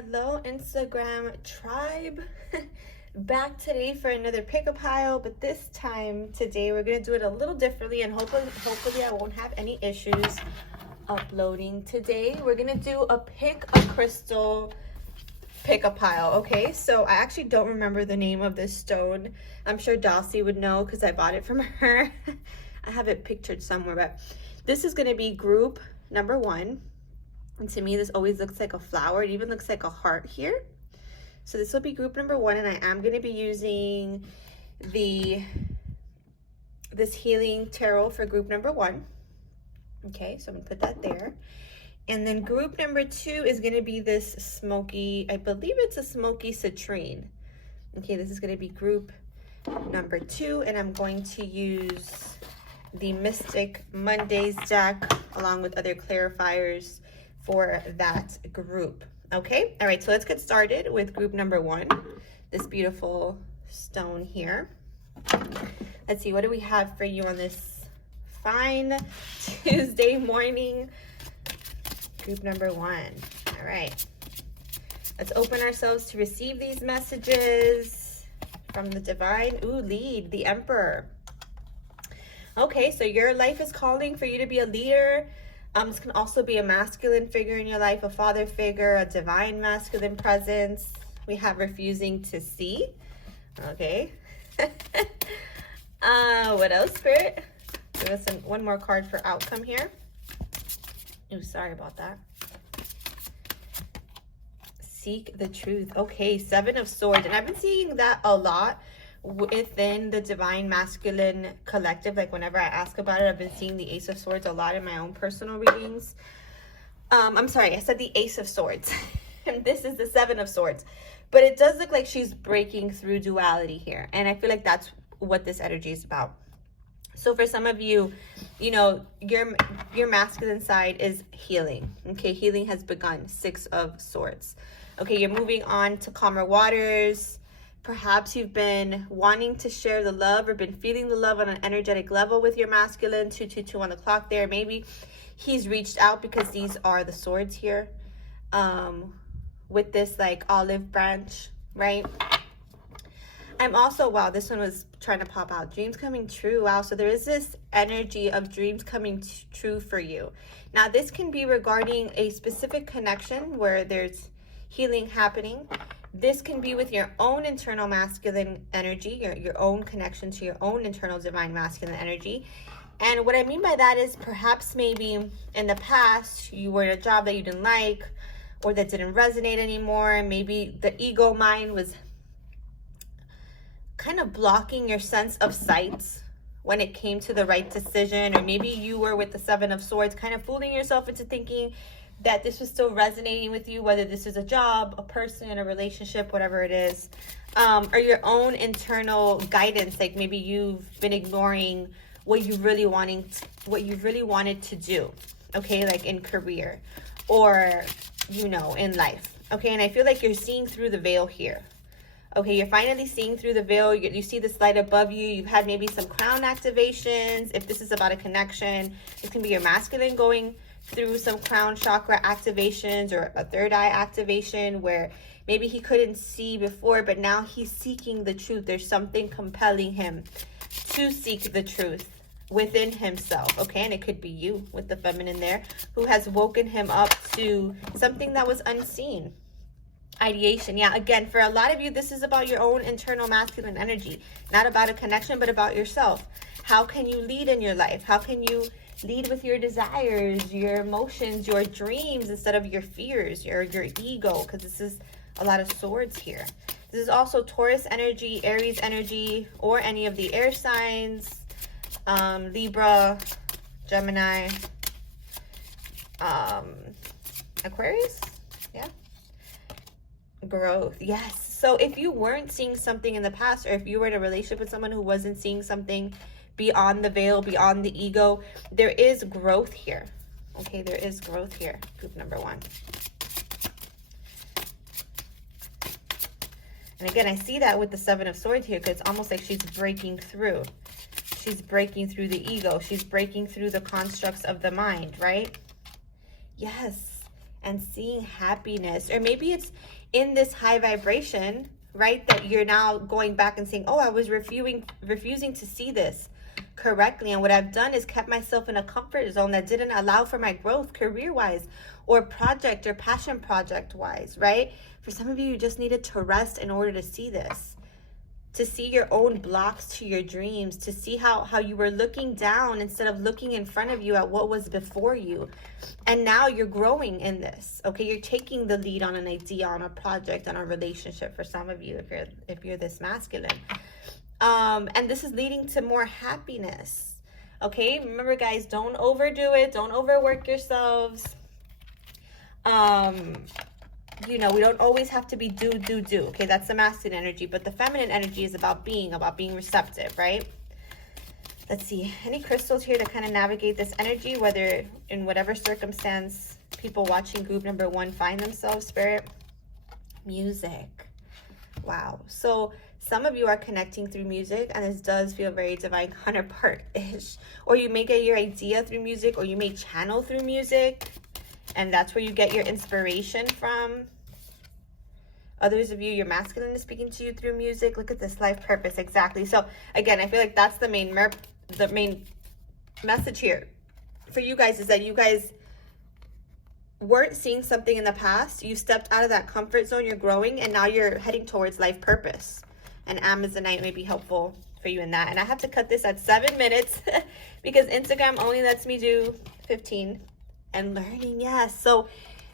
Hello, Instagram tribe. Back today for another pick a pile, but this time today we're gonna do it a little differently, and hopefully I won't have any issues uploading. Today we're gonna do a pick a crystal pick a pile. Okay, so I actually don't remember the name of this stone. I'm sure Dossie would know because I bought it from her. I have it pictured somewhere, but this is gonna be group number 1. And to me, this always looks like a flower. It even looks like a heart here. So this will be group number 1, and I am going to be using this healing tarot for group number 1. Okay, so I'm going to put that there. And then group number 2 is going to be this smoky, I believe it's a smoky citrine. Okay, this is going to be group number 2, and I'm going to use the Mystic Mondays deck along with other clarifiers for that group. Okay, all right, so let's get started with group number 1, this beautiful stone here. Let's see, what do we have for you on this fine Tuesday morning? Group number 1. All right, let's open ourselves to receive these messages from the divine. Ooh, lead, the Emperor. Okay, so your life is calling for you to be a leader. This can also be a masculine figure in your life, a father figure, a divine masculine presence. We have refusing to see. Okay. What else, Spirit? Give us one more card for outcome here. Ooh, sorry about that. Seek the truth. Okay, 7 of Swords. And I've been seeing that a lot within the divine masculine collective. Like whenever I ask about it, I've been seeing the Ace of Swords a lot in my own personal readings. I'm sorry, I said the Ace of Swords. And this is the 7 of Swords. But it does look like she's breaking through duality here. And I feel like that's what this energy is about. So for some of you, you know, your masculine side is healing. Okay, healing has begun. 6 of Swords. Okay, you're moving on to calmer waters. Perhaps you've been wanting to share the love or been feeling the love on an energetic level with your masculine. 222 on the clock there. Maybe he's reached out because these are the swords here. With this like olive branch, right? I'm also, wow, this one was trying to pop out. Dreams coming true. Wow, so there is this energy of dreams coming true for you. Now, this can be regarding a specific connection where there's healing happening. This can be with your own internal masculine energy, your own connection to your own internal divine masculine energy. And what I mean by that is perhaps maybe in the past you were in a job that you didn't like or that didn't resonate anymore. Maybe the ego mind was kind of blocking your sense of sight when it came to the right decision. Or maybe you were with the 7 of Swords kind of fooling yourself into thinking that this was still resonating with you, whether this is a job, a person, a relationship, whatever it is, or your own internal guidance. Like maybe you've been ignoring what you really wanted to do. Okay, like in career or, you know, in life. Okay, and I feel like you're seeing through the veil here. Okay, you're finally seeing through the veil. You see this light above you. You've had maybe some crown activations. If this is about a connection, it can be your masculine going through some crown chakra activations or a third eye activation where maybe he couldn't see before, but now he's seeking the truth. There's something compelling him to seek the truth within himself. Okay, and it could be you with the feminine there who has woken him up to something that was unseen. Ideation. Yeah, again, for a lot of you, this is about your own internal masculine energy, not about a connection, but about yourself. How can you lead in your life? How can you lead with your desires, your emotions, your dreams instead of your fears, your ego? Because this is a lot of swords here. This is also Taurus energy, Aries energy, or any of the air signs, Libra, Gemini, Aquarius. Yeah. Growth. Yes. So if you weren't seeing something in the past, or if you were in a relationship with someone who wasn't seeing something beyond the veil, beyond the ego, there is growth here. Okay, there is growth here. Group number 1. And again, I see that with the 7 of Swords here, because it's almost like she's breaking through. She's breaking through the ego. She's breaking through the constructs of the mind, right? Yes. and seeing happiness. Or maybe it's in this high vibration, right, that you're now going back and saying, oh, I was refusing to see this correctly, and what I've done is kept myself in a comfort zone that didn't allow for my growth career-wise or project or passion project-wise, right? For some of you, you just needed to rest in order to see this, to see your own blocks to your dreams, to see how you were looking down instead of looking in front of you at what was before you. And now you're growing in this, okay? You're taking the lead on an idea, on a project, on a relationship for some of you, if you're this masculine. And this is leading to more happiness, okay? Remember, guys, don't overdo it. Don't overwork yourselves. You know, we don't always have to be do. Okay, that's the masculine energy, but the feminine energy is about being receptive, right? Let's see, any crystals here to kind of navigate this energy, whether in whatever circumstance people watching group number 1 find themselves, Spirit? Music. Wow. So some of you are connecting through music, and this does feel very divine counterpart-ish. Or you may get your idea through music, or you may channel through music, and that's where you get your inspiration from. Others of you, your masculine is speaking to you through music. Look at this, life purpose, exactly. So again, I feel like that's the main message here for you guys, is that you guys weren't seeing something in the past. You stepped out of that comfort zone, you're growing, and now you're heading towards life purpose. And Amazonite may be helpful for you in that. And I have to cut this at 7 minutes because Instagram only lets me do 15. And learning, yes. So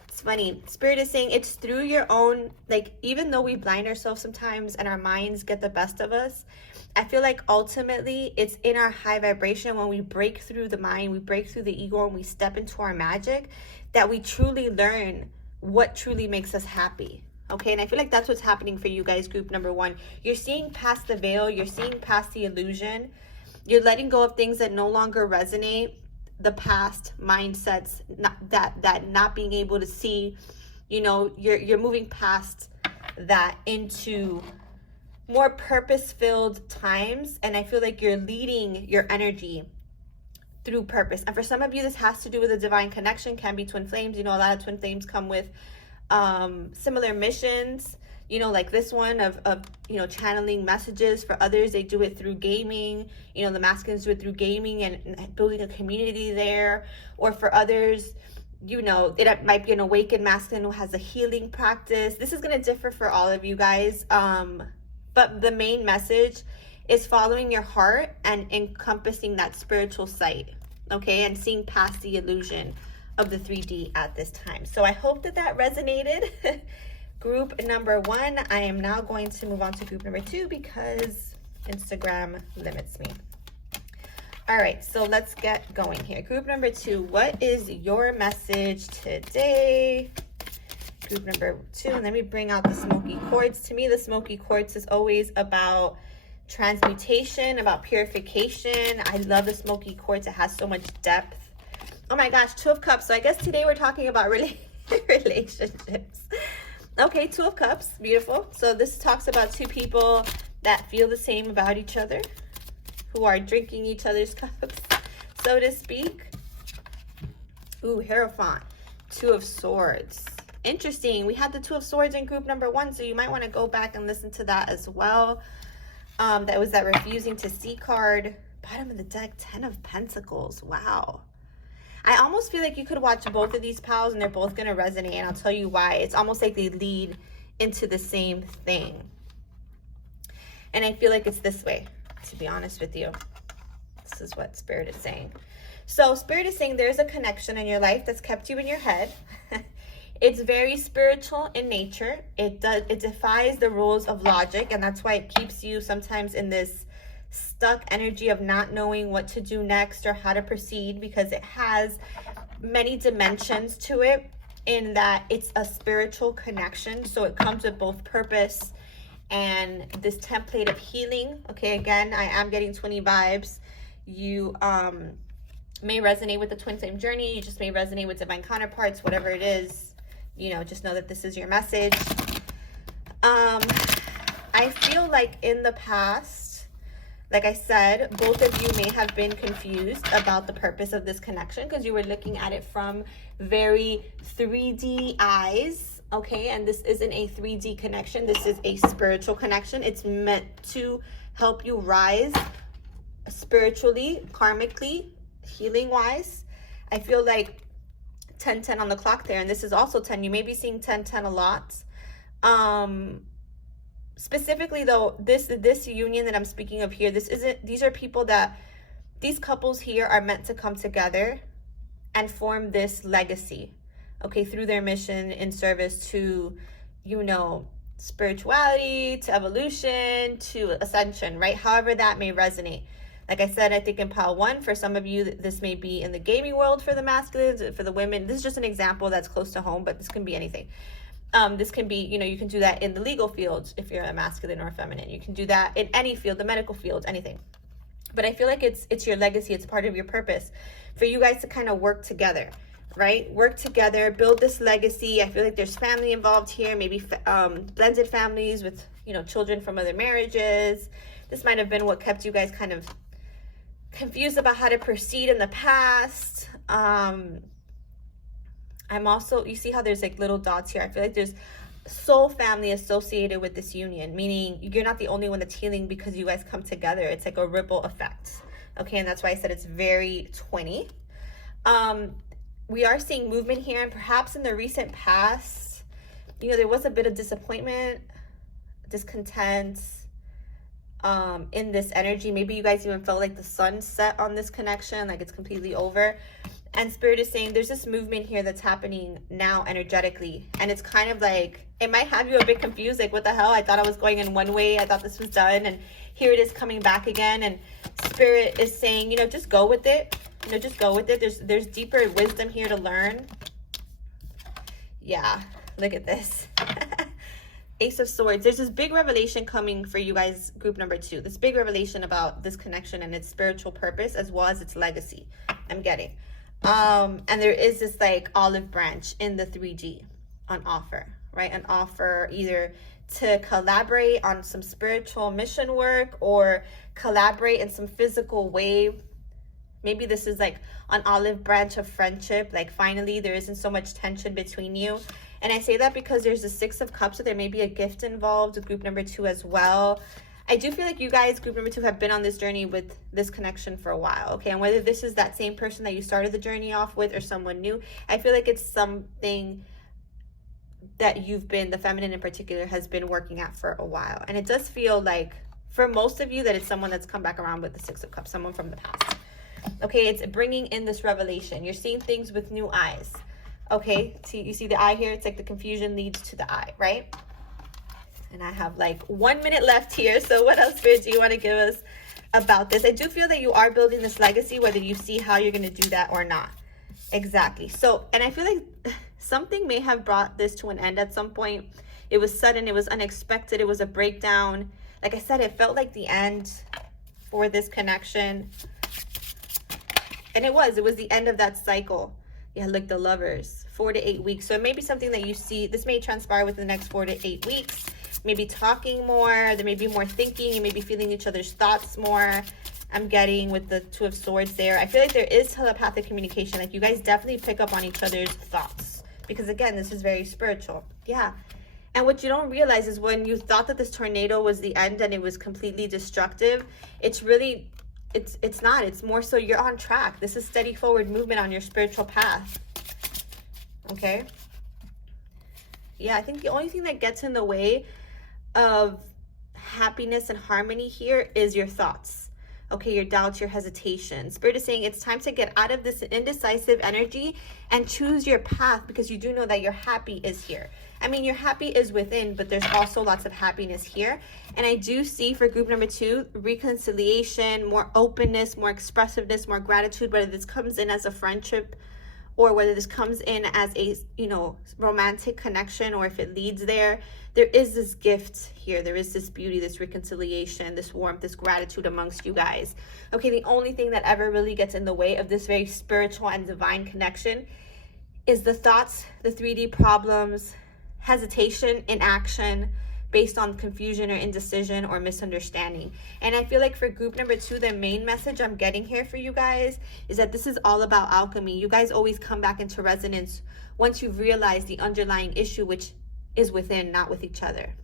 it's funny, Spirit is saying it's through your own, like, even though we blind ourselves sometimes and our minds get the best of us, I feel like ultimately it's in our high vibration, when we break through the mind, we break through the ego, and we step into our magic, that we truly learn what truly makes us happy. Okay, and I feel like that's what's happening for you guys, group number 1. You're seeing past the veil, you're seeing past the illusion, you're letting go of things that no longer resonate, the past mindsets, that not being able to see, you know, you're moving past that into more purpose-filled times. And I feel like you're leading your energy through purpose. And for some of you, this has to do with a divine connection, can be twin flames. You know, a lot of twin flames come with similar missions, you know, like this one of you know, channeling messages. For others, they do it through gaming. You know, the masculines do it through gaming and building a community there. Or for others, you know, it might be an awakened masculine who has a healing practice. This is going to differ for all of you guys. But the main message is following your heart and encompassing that spiritual sight, okay? And seeing past the illusion of the 3D at this time. So I hope that resonated. Group number 1. I am now going to move on to group number 2 because Instagram limits me. All right, so let's get going here. Group number 2, what is your message today? Group number 2, and let me bring out the smoky quartz. To me, the smoky quartz is always about transmutation, about purification. I love the smoky quartz. It has so much depth. Oh my gosh, 2 of Cups. So I guess today we're talking about relationships. Okay, 2 of Cups, beautiful. So this talks about 2 people that feel the same about each other, who are drinking each other's cups, so to speak. Ooh, Hierophant, 2 of Swords. Interesting. We had the 2 of Swords in group number 1, so you might want to go back and listen to that as well. That was that refusing to see card. Bottom of the deck, 10 of Pentacles. Wow. I almost feel like you could watch both of these pals and they're both going to resonate, and I'll tell you why. It's almost like they lead into the same thing. And I feel like it's this way, to be honest with you. This is what Spirit is saying. So Spirit is saying there's a connection in your life that's kept you in your head. It's very spiritual in nature. It defies the rules of logic, and that's why it keeps you sometimes in this stuck energy of not knowing what to do next or how to proceed, because it has many dimensions to it, in that it's a spiritual connection. So it comes with both purpose and this template of healing. Okay, again, I am getting 20 vibes. You may resonate with the twin flame journey. You just may resonate with divine counterparts, whatever it is. You know, just know that this is your message. I feel like in the past, Like I said, both of you may have been confused about the purpose of this connection because you were looking at it from very 3D eyes, okay? And this isn't a 3D connection. This is a spiritual connection. It's meant to help you rise spiritually, karmically, healing-wise. I feel like 10-10 on the clock there, and this is also 10. You may be seeing 10-10 a lot. Specifically though, this union that I'm speaking of here, these are people that, these couples here are meant to come together and form this legacy, okay, through their mission in service to, you know, spirituality, to evolution, to ascension, right? However that may resonate. Like I said, I think in pile 1, for some of you, this may be in the gaming world for the masculines, for the women. This is just an example that's close to home, but this can be anything. This can be, you know, you can do that in the legal fields if you're a masculine or a feminine. You can do that in any field, the medical field, anything. But I feel like it's your legacy. It's part of your purpose for you guys to kind of work together, right? Work together, build this legacy. I feel like there's family involved here, maybe blended families with, you know, children from other marriages. This might have been what kept you guys kind of confused about how to proceed in the past. I'm also, you see how there's like little dots here? I feel like there's soul family associated with this union, meaning you're not the only one that's healing because you guys come together. It's like a ripple effect. Okay, and that's why I said it's very 20. We are seeing movement here, and perhaps in the recent past, you know, there was a bit of disappointment, discontent in this energy. Maybe you guys even felt like the sun set on this connection, like it's completely over. And Spirit is saying there's this movement here that's happening now energetically. And it's kind of like, it might have you a bit confused. Like, what the hell? I thought I was going in one way. I thought this was done. And here it is coming back again. And Spirit is saying, you know, just go with it. You know, just go with it. There's deeper wisdom here to learn. Yeah, look at this. Ace of Swords. There's this big revelation coming for you guys, group number 2. This big revelation about this connection and its spiritual purpose as well as its legacy. I'm getting. And there is this like olive branch in the 3G on offer, right? An offer either to collaborate on some spiritual mission work or collaborate in some physical way. Maybe this is like an olive branch of friendship. Like finally there isn't so much tension between you. And I say that because there's the 6 of Cups, so there may be a gift involved with group number 2 as well. I do feel like you guys, group number 2, have been on this journey with this connection for a while, okay? And whether this is that same person that you started the journey off with or someone new, I feel like it's something that you've been, the feminine in particular, has been working at for a while. And it does feel like, for most of you, that it's someone that's come back around with the 6 of Cups, someone from the past. Okay, it's bringing in this revelation. You're seeing things with new eyes, okay? See, you see the eye here? It's like the confusion leads to the eye, right? And I have like 1 minute left here. So what else, Spirit, do you want to give us about this? I do feel that you are building this legacy, whether you see how you're going to do that or not. Exactly. So, and I feel like something may have brought this to an end at some point. It was sudden. It was unexpected. It was a breakdown. Like I said, it felt like the end for this connection. And it was the end of that cycle. Yeah, like the Lovers, 4 to 8 weeks. So it may be something that you see. This may transpire within the next 4 to 8 weeks. Maybe talking more, there may be more thinking, you may be feeling each other's thoughts more. I'm getting with the 2 of Swords there. I feel like there is telepathic communication. Like you guys definitely pick up on each other's thoughts. Because again, this is very spiritual. Yeah. And what you don't realize is when you thought that this tornado was the end and it was completely destructive, it's really, it's not. It's more so you're on track. This is steady forward movement on your spiritual path. Okay? Yeah, I think the only thing that gets in the way of happiness and harmony here is your thoughts, okay? Your doubts, your hesitation. Spirit is saying it's time to get out of this indecisive energy and choose your path, because you do know that your happy is here. I mean, your happy is within, but there's also lots of happiness here. And I do see for group number 2, reconciliation, more openness, more expressiveness, more gratitude, whether this comes in as a friendship or whether this comes in as a, you know, romantic connection, or if it leads there. There is this gift here. There is this beauty, this reconciliation, this warmth, this gratitude amongst you guys. Okay, the only thing that ever really gets in the way of this very spiritual and divine connection is the thoughts, the 3D problems, hesitation, inaction, based on confusion or indecision or misunderstanding. And I feel like for group number 2, the main message I'm getting here for you guys is that this is all about alchemy. You guys always come back into resonance once you've realized the underlying issue, which is within, not with each other.